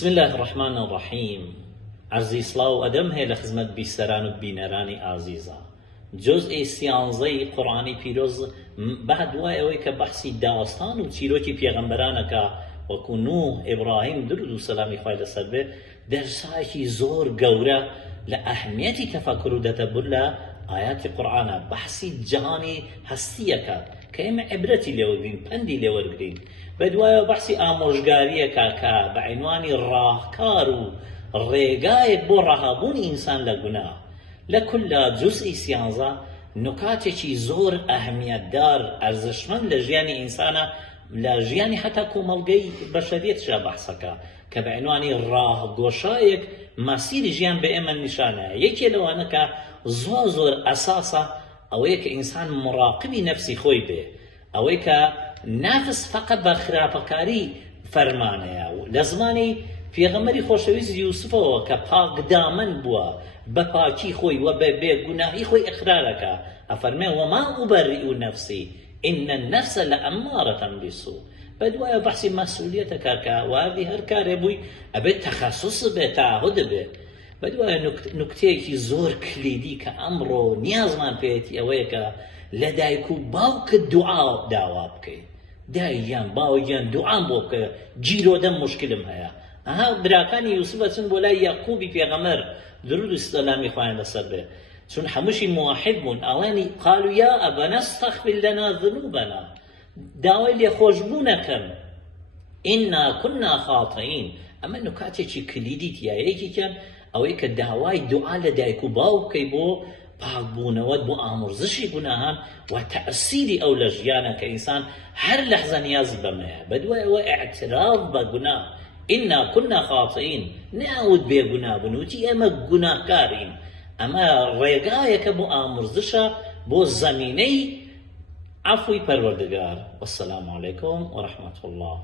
بسم الله الرحمن الرحیم. عرضی سڵاو ئەدەم هەیە لە خزمەت بیسەران و بینەرانی ئازیزە. جۆزئی سیانزەی قورئانی پیرۆز بە دوای ئەوەی کە بەحسی داستان و چیرۆکی پێغەمبەرانەکە وەکو نوح، ئیبراهیم درود و سەلامی خوای لەسەر بێ، دەرسایەکی زۆر گەورە لە ئەهمیەتی تەفەکر و دەتەبور لە ئاياتی قورئانە. بەحسی جەهانی هەستیەکە کە ئێمە عیبرەتی لێوەرگرین، پەندی لێوەرگرین. بەدوایەوە بەحسی ئامۆژگاریەکە کە بە عینوانی ڕاهکار و ڕێگایەک بۆ ڕەهابوونی ئینسان لە گوناه. لە کوللا جوزئی سیانزە نکاتێکی زۆر ئەهمیەتدار ئەرزشمەند لە ژیانی ئینسانە، لە ژیانی حتا کۆمەڵگەی بەشەریەتشە بەحسەکە کە بە عینوانی ڕاهگۆشایەک مەسیری ژیان بە ئێمە نیشانەیە. یەکێ لەوانە کە زۆر ئەساسە ئەوەیە کە ئینسان مراقبی نەفسی خۆی بێ، ئەوەی کە نافس فقط بە خراپەکاری فەرمانەیە. لە زمانی پێغەمبەری خۆشەویست یوسفەوە کە پاکدامن بووە، بە پاکی خۆی و بە بێگوناهی خۆی ئیقرارەکە، ئەفەرمێ وما ئوبەرئ نەفسی ئین النەفس لەئەمارەة بالسوء. بەدوایە بەحسی مەسئولیەتەکە کە وادی هەر کارێ بووی ئەبێت تەخەسوس بێت، تاهود بێت. بەدوایە نکتەیەکی زۆر کلیدی کە ئەمڕۆ نیازمان پێێتی ئەوەیە کە لە دایک و باوکت دوعا داوا بکەیت. داییان باوەیان دوعام بۆ بکە جیرۆدەم مشکلم هەیە. ئەها براکانی یوسف چون بۆ لای یەعقوبی پێغەمبەر درود و سەلامی خوایان لەسەر بێ، چون هەمووشی موحد بوون، ئەڵێنی قالوا یا ئەبەنە استەغفر لەنا ذنوبنا، داوای لێخۆشبوونەکەن، ئینا کنا خاطئین. ئەمە نکاتێکی کلیدی تیە. یەکێکیان ئەوەی کە داوای دوعا لە دایک و باو بکەی بۆ پاکبوونەوەت، بۆ ئامۆزشی گوناهان و تەئسیری ئەو لە ژیانە کە ئینسان هەر لەحزە نیازی بەمەیە. بەدوای ئەوە ئیعتراف بە گوناه، ئینا کنا خاطئین، ناوت بێگوناه بوون، وتی ئێمە گوناهکارین. ئەمە ڕێگایەکە بۆ ئامۆزشە، بۆ زەمینەی عەفوی پەروەردگار. وەسەلام عەلەیکم وەڕەحمەتوڵڵاه.